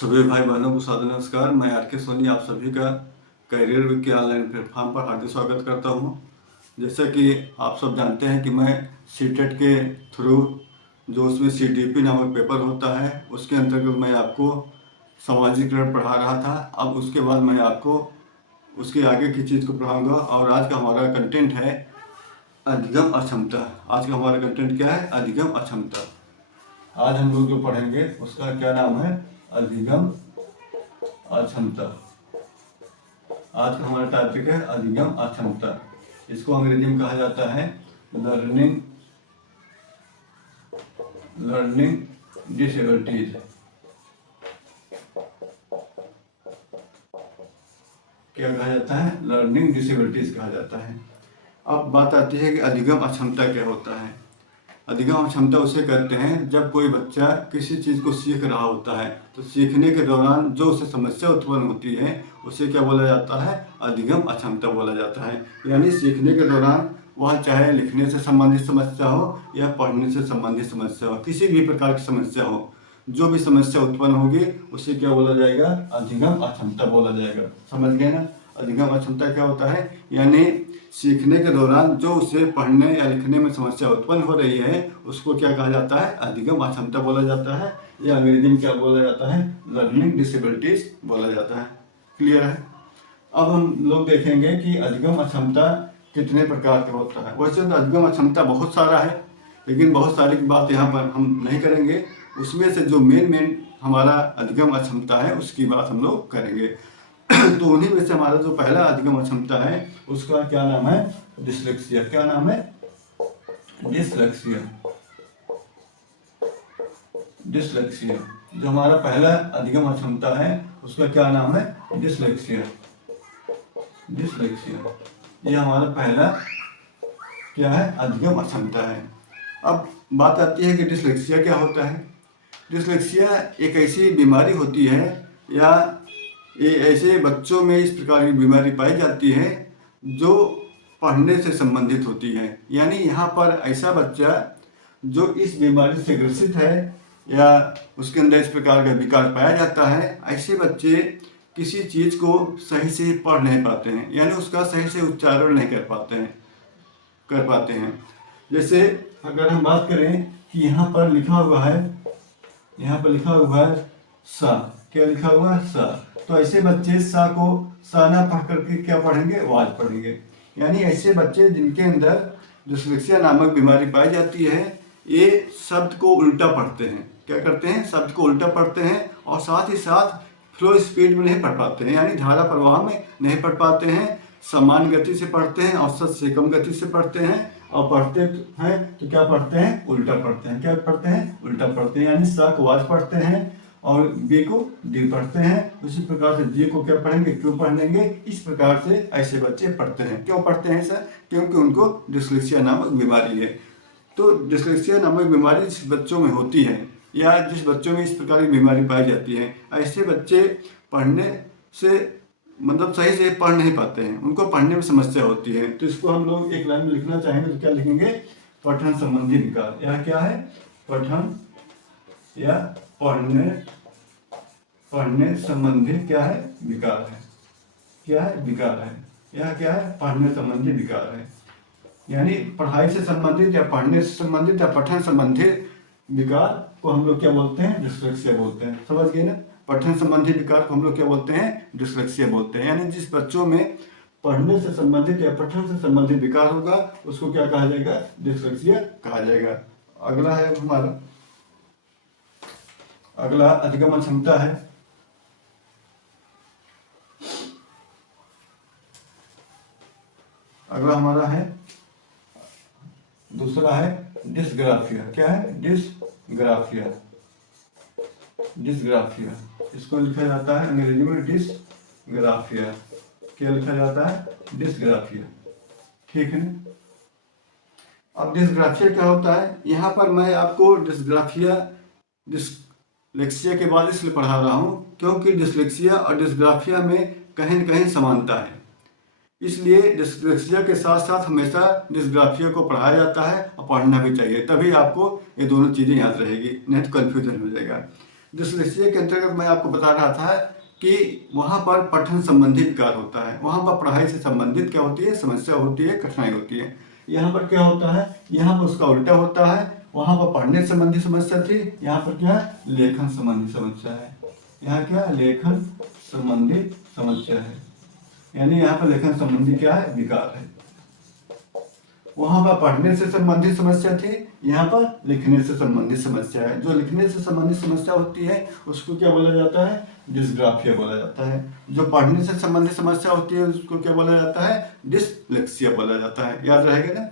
सभी भाई बहनों को सादर नमस्कार। मैं आर के सोनी आप सभी का करियर वीक के ऑनलाइन प्लेटफॉर्म पर हार्दिक स्वागत करता हूं। जैसे कि आप सब जानते हैं कि मैं सीटेट के थ्रू जो उसमें CDP नामक पेपर होता है उसके अंतर्गत मैं आपको सामाजिकरण पढ़ा रहा था। अब उसके बाद मैं आपको उसके आगे की चीज़ को पढ़ाऊँगा और आज का हमारा कंटेंट है अधिगम अक्षमता। आज का हमारा कंटेंट क्या है? अधिगम अक्षमता। आज हम लोग जो पढ़ेंगे उसका क्या नाम है? अधिगम अक्षमता। आज का हमारा टॉपिक है अधिगम अक्षमता। इसको अंग्रेजी में कहा जाता है लर्निंग डिसेबिलिटीज। क्या कहा जाता है? लर्निंग डिसेबिलिटीज कहा जाता है। अब बात आती है कि अधिगम अक्षमता क्या होता है। अधिगम अक्षमता उसे कहते हैं जब कोई बच्चा किसी चीज़ को सीख रहा होता है तो सीखने के दौरान जो उसे समस्या उत्पन्न होती है उसे क्या बोला जाता है? अधिगम अक्षमता बोला जाता है। यानी सीखने के दौरान वह चाहे लिखने से संबंधित समस्या हो या पढ़ने से संबंधित समस्या हो, किसी भी प्रकार की समस्या हो, जो भी समस्या उत्पन्न होगी उसे क्या बोला जाएगा? अधिगम अक्षमता बोला जाएगा। समझ गए ना? अधिगम अक्षमता क्या होता है? यानी सीखने के दौरान जो उसे पढ़ने या लिखने में समस्या उत्पन्न हो रही है उसको क्या कहा जाता है? अधिगम अक्षमता बोला जाता है, या अंग्रेजी में क्या बोला जाता है? लर्निंग डिसेबिलिटीज बोला जाता है। क्लियर है? अब हम लोग देखेंगे कि अधिगम अक्षमता कितने प्रकार का होता है। वैसे तो अधिगम अक्षमता बहुत सारा है, लेकिन बहुत सारी की बात यहाँ पर हम नहीं करेंगे। उसमें से जो मेन हमारा अधिगम अक्षमता है उसकी बात हम लोग करेंगे। तो उन्हीं में से हमारा जो पहला अधिगम अक्षमता है उसका क्या नाम है? डिसलेक्सिया। क्या नाम है? डिसलेक्सिया। डिसलेक्सिया जो हमारा पहला अधिगम अक्षमता है उसका क्या नाम है? डिसलेक्सिया। डिसलेक्सिया ये हमारा पहला क्या है? अधिगम अक्षमता है। अब बात आती है कि डिसलेक्सिया क्या होता है। डिसलेक्सिया एक ऐसी बीमारी होती है या ये ऐसे बच्चों में इस प्रकार की बीमारी पाई जाती है जो पढ़ने से संबंधित होती है। यानी यहाँ पर ऐसा बच्चा जो इस बीमारी से ग्रसित है या उसके अंदर इस प्रकार का विकार पाया जाता है, ऐसे बच्चे किसी चीज़ को सही से पढ़ नहीं पाते हैं, यानी उसका सही से उच्चारण नहीं कर पाते हैं। जैसे अगर हम बात करें कि यहाँ पर लिखा हुआ है सा। क्या लिखा हुआ है? सा। तो ऐसे बच्चे सा को सा ना पढ़ करके क्या पढ़ेंगे? वाज पढ़ेंगे। यानी ऐसे बच्चे जिनके अंदर डिसलेक्सिया नामक बीमारी पाई जाती है ये शब्द को उल्टा पढ़ते हैं। क्या करते हैं? शब्द को उल्टा पढ़ते हैं और साथ ही साथ फ्लो स्पीड में नहीं पढ़ पाते हैं, यानी धारा प्रवाह में नहीं पढ़ पाते हैं। समान गति से पढ़ते हैं, औसत से कम गति से पढ़ते हैं, और पढ़ते हैं तो क्या पढ़ते हैं? उल्टा पढ़ते हैं। क्या पढ़ते हैं? उल्टा पढ़ते हैं। यानी सा को वाज पढ़ते हैं और बी को डी पढ़ते हैं। उसी प्रकार से जी को क्या पढ़ेंगे? क्यों पढ़ेंगे। इस प्रकार से ऐसे बच्चे पढ़ते हैं। क्यों पढ़ते हैं सर? क्योंकि उनको डिसलेक्सिया नामक बीमारी है। तो डिसलेक्सिया नामक बीमारी जिस बच्चों में होती है या जिस बच्चों में इस प्रकार की बीमारी पाई जाती है, ऐसे बच्चे पढ़ने से मतलब सही से पढ़ नहीं पाते हैं, उनको पढ़ने में समस्या होती है। तो इसको हम लोग एक लाइन में लिखना चाहेंगे तो क्या लिखेंगे? पठन संबंधी विकार। यह क्या है? पठन या पढ़ने संबंधी क्या है? विकार है। क्या है? विकार है। यह क्या है? पढ़ने संबंधी विकार है। यानी पढ़ाई से संबंधित या पढ़ने से संबंधित या पठन संबंधित विकार को हम लोग क्या बोलते हैं? डिसलेक्सिया बोलते हैं। समझ गए ना? पठन संबंधी विकार को हम लोग क्या बोलते हैं? डिसलेक्सिया बोलते हैं। यानी जिस बच्चों में पढ़ने से संबंधित या पठन से संबंधित विकार होगा उसको क्या कहा जाएगा? डिसलेक्सिया कहा जाएगा। अगला है हमारा अगला अधिगम अक्षमता है अगला हमारा है दूसरा है डिसग्राफिया। क्या है? डिसग्राफिया। डिसग्राफिया इसको लिखा जाता है अंग्रेजी में डिसग्राफिया। क्या लिखा जाता है? डिसग्राफिया। ठीक है ना? अब डिसग्राफिया क्या होता है? यहाँ पर मैं आपको डिसलेक्सिया के बाद इसलिए पढ़ा रहा हूँ क्योंकि डिसलेक्सिया और डिसग्राफिया में कहीं न कहीं समानता है। इसलिए डिसलेक्सिया के साथ साथ हमेशा डिसग्राफिया को पढ़ाया जाता है और पढ़ना भी चाहिए, तभी आपको ये दोनों चीज़ें याद रहेगी, नहीं तो कन्फ्यूजन हो जाएगा। डिसलेक्सिया के अंतर्गत मैं आपको बता रहा था कि वहाँ पर पठन संबंधी विकार होता है, वहाँ पर पढ़ाई से संबंधित क्या होती है, समस्या होती है, कठिनाई होती है। यहाँ पर क्या होता है, यहाँ पर उसका उल्टा होता है। वहाँ पर पढ़ने संबंधी समस्या थी, यहाँ पर क्या है, लेखन संबंधी समस्या है। यहाँ क्या, लेखन संबंधी समस्या है, यानी यहाँ पर लेखन संबंधी क्या है, विकार है। वहां पर पढ़ने से संबंधित समस्या थी, यहाँ पर लिखने से संबंधित समस्या है। जो लिखने से संबंधित समस्या होती है उसको क्या बोला जाता है, डिस्ग्राफिया बोला जाता है। जो पढ़ने से संबंधित समस्या होती है उसको क्या बोला जाता है, डिसलेक्सिया बोला जाता है। याद रहेगा ना,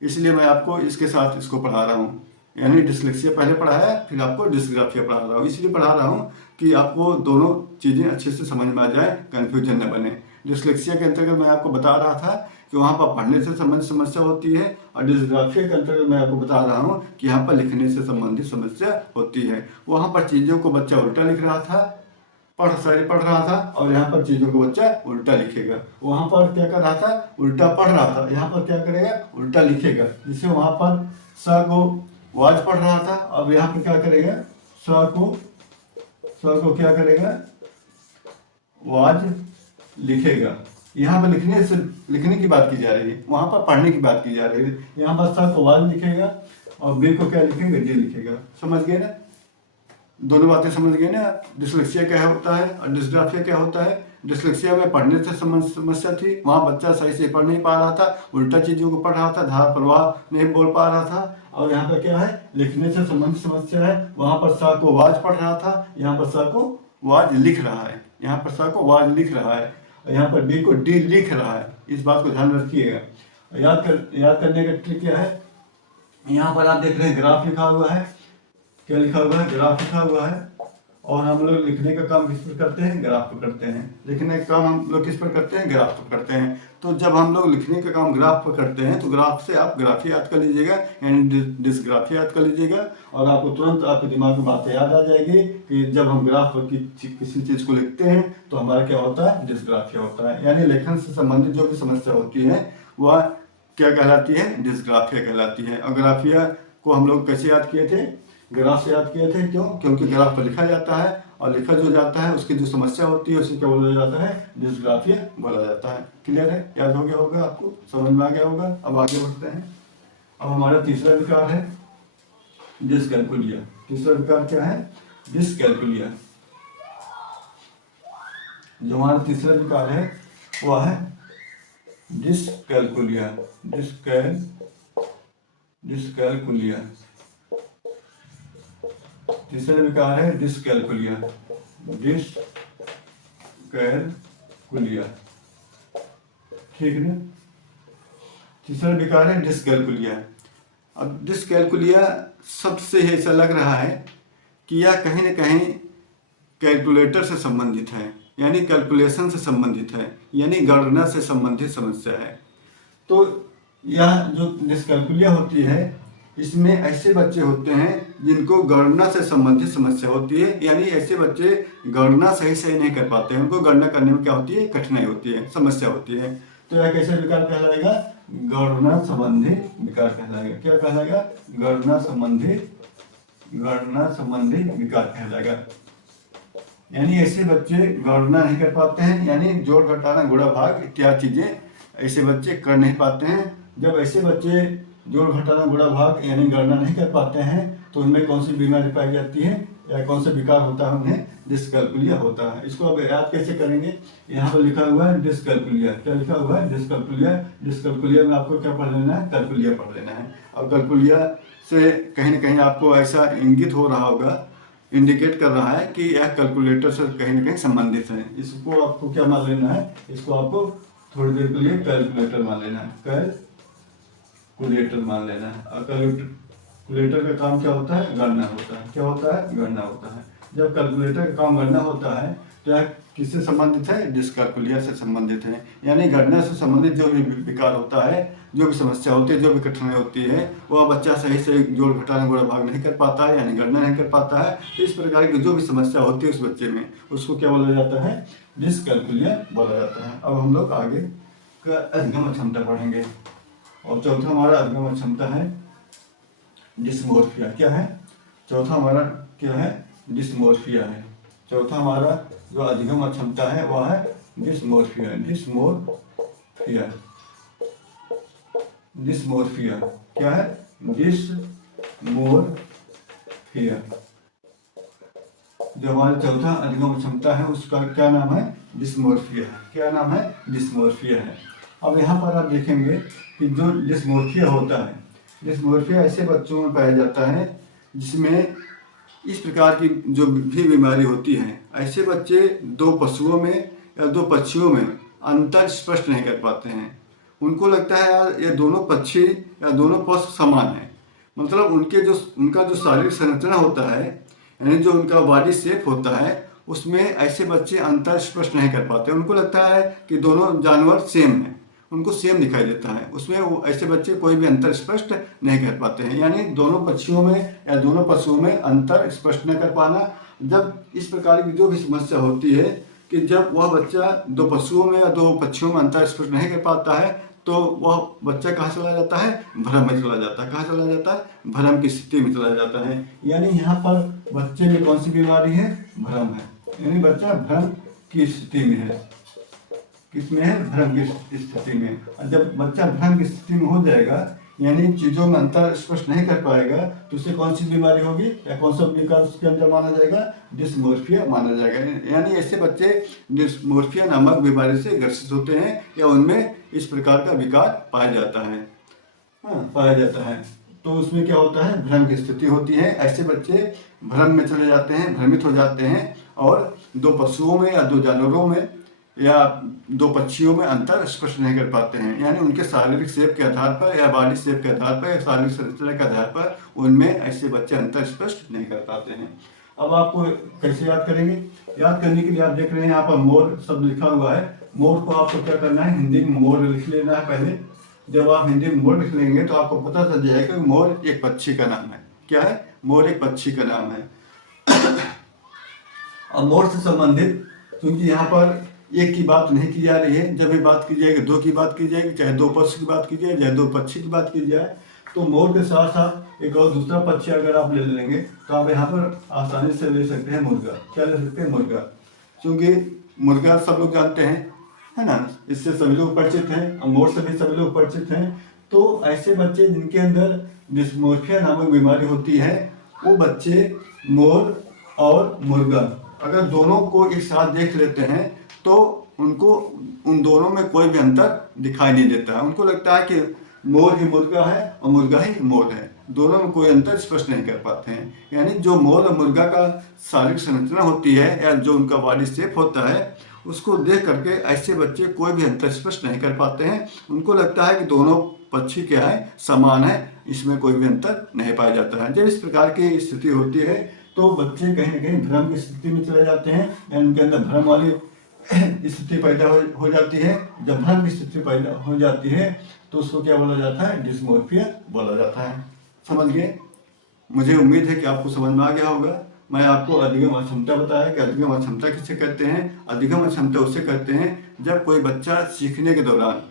इसलिए मैं आपको इसके साथ इसको पढ़ा रहा हूँ, यानी डिसलेक्सिया पहले पढ़ाया, फिर आपको डिस्ग्राफिया पढ़ा रहा हूँ। इसलिए पढ़ा रहा हूँ कि आपको दोनों चीज़ें अच्छे से समझ में आ जाए, कन्फ्यूजन न बने। डिसलेक्सिया के अंतर्गत मैं आपको बता रहा था कि वहाँ पर पढ़ने से संबंधित समस्या होती है, और डिस्ग्राफिया के अंतर्गत मैं आपको बता रहा हूँ कि यहाँ पर लिखने से संबंधित समस्या होती है। वहाँ पर चीज़ों को बच्चा उल्टा लिख रहा था, शायरी पढ़ रहा था, और यहाँ पर चीज़ों को बच्चा उल्टा लिखेगा। वहाँ पर क्या कर रहा था, उल्टा पढ़ रहा था, यहाँ पर क्या करेगा, उल्टा लिखेगा। जिससे वहाँ पर स को वाज पढ़ रहा था, अब यहाँ पर क्या करेगा, स को क्या करेगा, वाज लिखेगा। यहाँ पर लिखने की बात की जा रही है, वहाँ पर पढ़ने की बात की जा रही है। यहाँ पर स को वाज लिखेगा और बे को क्या लिखेगा, डी लिखेगा। समझ गए ना, दोनों बातें समझ गए ना। डिसलेक्सिया क्या होता है और डिस्ग्राफिया क्या होता है। डिसलेक्सिया में पढ़ने से समस्या थी, वहाँ बच्चा सही से पढ़ नहीं पा रहा था, उल्टा चीज़ों को पढ़ रहा था, धारा प्रवाह नहीं बोल पा रहा था। और यहाँ पर क्या है, लिखने से संबंधित समस्या है, वहाँ पर सा को वाज पढ़ रहा था, यहाँ पर सा को वाज लिख रहा है, यहाँ पर सा को वाज लिख रहा है, और यहाँ पर डी को डी लिख रहा है। इस बात को ध्यान रखिएगा। याद करने का ट्रिक क्या है, यहाँ पर आप देख रहे हैं ग्राफ लिखा हुआ है, क्या लिखा हुआ है, ग्राफ लिखा हुआ है। और हम लोग लिखने का काम किस पर करते हैं, ग्राफ पर करते हैं। लिखने का काम हम लोग किस पर करते हैं, ग्राफ पर करते हैं। तो जब हम लोग लिखने का काम ग्राफ पर करते हैं तो ग्राफ से आप ग्राफी याद कर लीजिएगा, यानी डिस्ग्राफी याद कर लीजिएगा, और आपको तुरंत आपके दिमाग में बातें याद आ जाएगी कि जब हम ग्राफ पर किसी चीज़ को लिखते हैं तो हमारा क्या होता है, डिस्ग्राफिया होता है। यानी लेखन से संबंधित जो भी समस्या होती है वह क्या कहलाती है, डिस्ग्राफिया कहलाती है। और ग्राफिया को हम लोग कैसे याद किए थे, ग्राफ से याद किए थे। क्यों, क्योंकि ग्राफ पर लिखा जाता है, और लिखा जो जाता है उसकी जो समस्या होती है उसे क्या बोला जाता है, डिस्ग्राफिया बोला जाता है। क्लियर है, याद हो गया होगा, आपको समझ में आ गया होगा। अब आगे बढ़ते हैं। अब हमारा तीसरा विकार है डिसकैलकुलिया। तीसरा विकार क्या है, डिसकैलकुलिया। जो हमारा तीसरा विकार है वह है डिसकैलकुलिया। डिसकैलकुलिया तीसरा विकार है डिसकैलकुलिया। डिसकैलकुलिया, ठीक है। तीसरा विकार है डिसकैलकुलिया। अब डिसकैलकुलिया सबसे ऐसा लग रहा है कि यह कहीं ना कहीं कैलकुलेटर से संबंधित है, यानी कैलकुलेशन से संबंधित है, यानी गणना से संबंधित समस्या है। तो यह जो डिसकैलकुलिया होती है इसमें ऐसे बच्चे होते हैं जिनको गणना से संबंधित समस्या होती है, यानी ऐसे बच्चे गणना सही नहीं कर पाते हैं, उनको गणना करने में क्या होती है, कठिनाई होती है, समस्या होती है। तो यह कैसे विकार कहलाएगा, गणना संबंधी विकार कहलाएगा। क्या कहलाएगा, गणना संबंधी विकार कहलाएगा। यानी ऐसे बच्चे गणना नहीं कर पाते हैं, यानी जोड़ घटाना गुणा भाग इत्यादि चीजें ऐसे बच्चे कर नहीं पाते हैं। जब ऐसे बच्चे जोड़ घटाना गुणा भाग यानी गणना नहीं कर पाते हैं तो उनमें कौन सी बीमारी पाई जाती है या कौन सा विकार होता है, उन्हें डिसकैलकुलिया होता है। इसको अब याद कैसे करेंगे, यहाँ पर लिखा हुआ है डिसकैलकुलिया। क्या लिखा हुआ है, डिसकैलकुलिया। डिसकैलकुलिया में आपको क्या पढ़ लेना है, कैलकुलिया पढ़ लेना है। और कैलकुलिया से कहीं ना कहीं आपको ऐसा इंगित हो रहा होगा, इंडिकेट कर रहा है कि यह कैलकुलेटर से कहीं ना कहीं संबंधित है। इसको आपको क्या मान लेना है, इसको आपको थोड़ी देर के लिए कैलकुलेटर मान लेना है, कैलकुलेटर मान लेना है। और कैलकुलेटर का काम क्या होता है, गणना होता है। क्या होता है, गणना होता है। जब कैलकुलेटर का काम गणना होता है तो यह किससे संबंधित है, डिसकैलकुलिया से संबंधित है। यानी गणना से संबंधित जो भी विकार होता है, जो भी समस्या होती है, जो भी कठिनाई होती है, वह बच्चा सही से जोड़ घटाना गुणा भाग नहीं कर पाता है, यानी गणना नहीं कर पाता है। तो इस प्रकार की जो भी समस्या होती है उस बच्चे में, उसको क्या बोला जाता है, डिसकैलकुलिया बोला जाता है। अब हम लोग आगे का अधिगम क्षमता पढ़ेंगे। और चौथा हमारा अधिगम क्षमता है डिसमोर्फिया। क्या है, चौथा हमारा क्या है, डिस्मोर्फिया है। चौथा हमारा जो अधिगम अक्षमता है वह है डिस्मोर्फिया। डिस्मोर्फिया, डिस्मोर्फिया क्या है? डिस्मोर्फिया। जो हमारा चौथा अधिगम क्षमता है उसका क्या नाम है? डिस्मोर्फिया है। क्या नाम है? डिस्मोर्फिया है। अब यहाँ पर आप देखेंगे कि जो डिस्मोर्फिया होता है, डिस्मोर्फिया ऐसे बच्चों में पाया जाता है जिसमें इस प्रकार की जो भी बीमारी होती है, ऐसे बच्चे दो पशुओं में या दो पक्षियों में अंतर स्पष्ट नहीं कर पाते हैं। उनको लगता है यार ये दोनों पक्षी या दोनों पशु समान है। मतलब उनका जो शारीरिक संरचना होता है, यानी जो उनका बॉडी शेप होता है, उसमें ऐसे बच्चे अंतर स्पष्ट नहीं कर पाते। उनको लगता है कि दोनों जानवर सेम हैं, उनको सेम दिखाई देता है। उसमें वो ऐसे बच्चे कोई भी अंतर स्पष्ट नहीं कर पाते हैं। यानी दोनों पक्षियों में या दोनों पशुओं में अंतर स्पष्ट न कर पाना। जब इस प्रकार की जो भी समस्या होती है कि जब वह बच्चा दो पशुओं में या दो पक्षियों में अंतर स्पष्ट नहीं कर पाता है, तो वह बच्चा कहाँ चला जाता है? भ्रम में चला जाता है। कहाँ चला जाता है? भ्रम की स्थिति में चला जाता है। यानी यहाँ पर बच्चे में कौन सी बीमारी है? भ्रम है। यानी बच्चा भ्रम की स्थिति में है। किसमें है? भ्रम की स्थिति में। और जब बच्चा भ्रम की स्थिति में हो जाएगा, यानी चीजों में अंतर स्पष्ट नहीं कर पाएगा, तो उसे कौन सी बीमारी होगी या कौन सा विकार उसके अंदर माना जाएगा? डिस्मोर्फिया माना जाएगा। यानी ऐसे बच्चे डिस्मोर्फिया नामक बीमारी से ग्रसित होते हैं या उनमें इस प्रकार का विकार पाया जाता है। पाया जाता है। तो उसमें क्या होता है? भ्रम की स्थिति होती है। ऐसे बच्चे भ्रम में चले जाते हैं, भ्रमित हो जाते हैं और दो पशुओं में या दो जानवरों में या दो पक्षियों में अंतर स्पष्ट नहीं कर पाते हैं। यानी उनके शारीरिक शेप के आधार पर या बॉडी शेप के आधार पर या शारीरिक संरचना के आधार पर उनमें ऐसे बच्चे अंतर स्पष्ट नहीं कर पाते हैं। अब आपको कैसे याद करेंगे? याद करने के लिए आप देख रहे हैं यहाँ पर मोर शब्द लिखा हुआ है। मोर को आपको क्या करना है? हिंदी में मोर लिख लेना है पहले। जब आप हिंदी में मोर लिख लेंगे तो आपको पता चल जाएगा कि मोर एक पक्षी का नाम है। क्या है? मोर एक पक्षी का नाम है। और मोर से संबंधित, क्योंकि यहाँ पर एक की बात नहीं की जा रही है, जब भी बात की जाएगी दो की बात की जाएगी, चाहे दो पक्षी की बात की जाए चाहे दो पक्षी की बात की जाए, तो मोर के साथ साथ एक और दूसरा पक्षी अगर आप ले लेंगे तो आप यहाँ पर आसानी से ले सकते हैं मुर्गा। क्या ले सकते हैं? मुर्गा। क्योंकि मुर्गा सब लोग जानते हैं, है ना, इससे सभी लोग परिचित हैं और मोर से भी सभी लोग परिचित हैं। तो ऐसे बच्चे जिनके अंदर डिस्मोर्फिया नामक बीमारी होती है, वो बच्चे मोर और मुर्गा अगर दोनों को एक साथ देख लेते हैं तो उनको उन दोनों में कोई भी अंतर दिखाई नहीं देता है। उनको लगता है कि मोर ही मुर्गा है और मुर्गा ही मोर है। दोनों में कोई अंतर स्पष्ट नहीं कर पाते हैं। यानी जो मोर और मुर्गा का शारीरिक संरचना होती है या जो उनका बॉडी शेप होता है, उसको देख करके ऐसे बच्चे कोई भी अंतर स्पष्ट नहीं कर पाते हैं। उनको लगता है कि दोनों पक्षी क्या है? समान है, इसमें कोई भी अंतर नहीं पाया जाता है। जब इस प्रकार की स्थिति होती है तो बच्चे कहीं न कहीं भ्रम की स्थिति में चले जाते हैं या उनके अंदर भ्रम वाली स्थिति पैदा हो जाती है। जब भ्रम की स्थिति पैदा हो जाती है तो उसको क्या बोला जाता है? डिस्मोर्फिया बोला जाता है। समझ गए? मुझे उम्मीद है कि आपको समझ में आ गया होगा। मैं आपको अधिगम अक्षमता बताया कि अधिगम अक्षमता किसे कहते हैं। अधिगम अक्षमता उसे कहते हैं जब कोई बच्चा सीखने के दौरान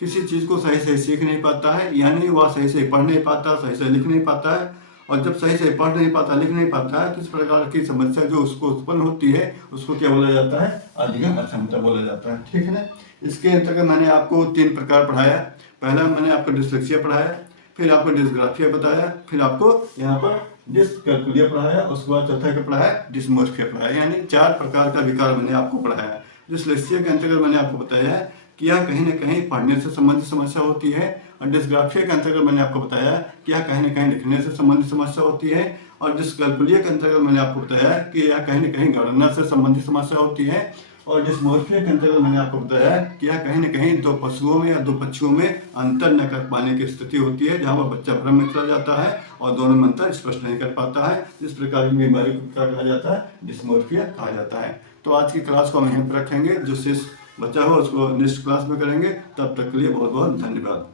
किसी चीज़ को सही से सीख नहीं पाता है, यानी वह सही से पढ़ नहीं पाता, सही से लिख नहीं पाता है। और जब सही से पढ़ नहीं पाता, लिख नहीं पाता है, किस प्रकार की समस्या जो उसको उत्पन्न होती है उसको क्या बोला जाता है? अधिगम अक्षमता बोला जाता है। ठीक है ना? इसके अंतर्गत मैंने आपको 3 प्रकार पढ़ाया। पहला मैंने आपको डिस्लेक्सिया पढ़ाया, फिर आपको डिस्ग्राफिया बताया, फिर आपको यहाँ पर डिस्कैलकुलिया पढ़ाया, उसके बाद चौथा क्या पढ़ाया? डिस्मोर्फिया पढ़ाया। यानी 4 प्रकार का विकार मैंने आपको पढ़ाया। डिस्लेक्सिया के अंतर्गत मैंने आपको बताया है कि यह कहीं न कहीं पढ़ने से संबंधित समस्या होती है। और डिस्ग्राफिया के अंतर्गत मैंने आपको बताया कि यह कहीं न कहीं लिखने से संबंधित समस्या होती है। और डिस्कैलकुलिया के अंतर्गत मैंने आपको बताया कि यह कहीं न कहीं गणना से संबंधित समस्या होती है। और डिस्मोर्फिया के अंतर्गत मैंने आपको बताया कि यह कहीं न कहीं दो पशुओं में या दो पक्षियों में अंतर न कर पाने की स्थिति होती है, जहाँ वह बच्चा भ्रम में चला जाता है और दोनों में अंतर स्पष्ट नहीं कर पाता है। इस प्रकार की बीमारी को क्या कहा जाता है? डिस्मोर्फिया कहा जाता है। तो आज की क्लास को हम यहीं पर रखेंगे। जो शेष बचा हो उसको नेक्स्ट क्लास में करेंगे। तब तक के लिए बहुत बहुत धन्यवाद।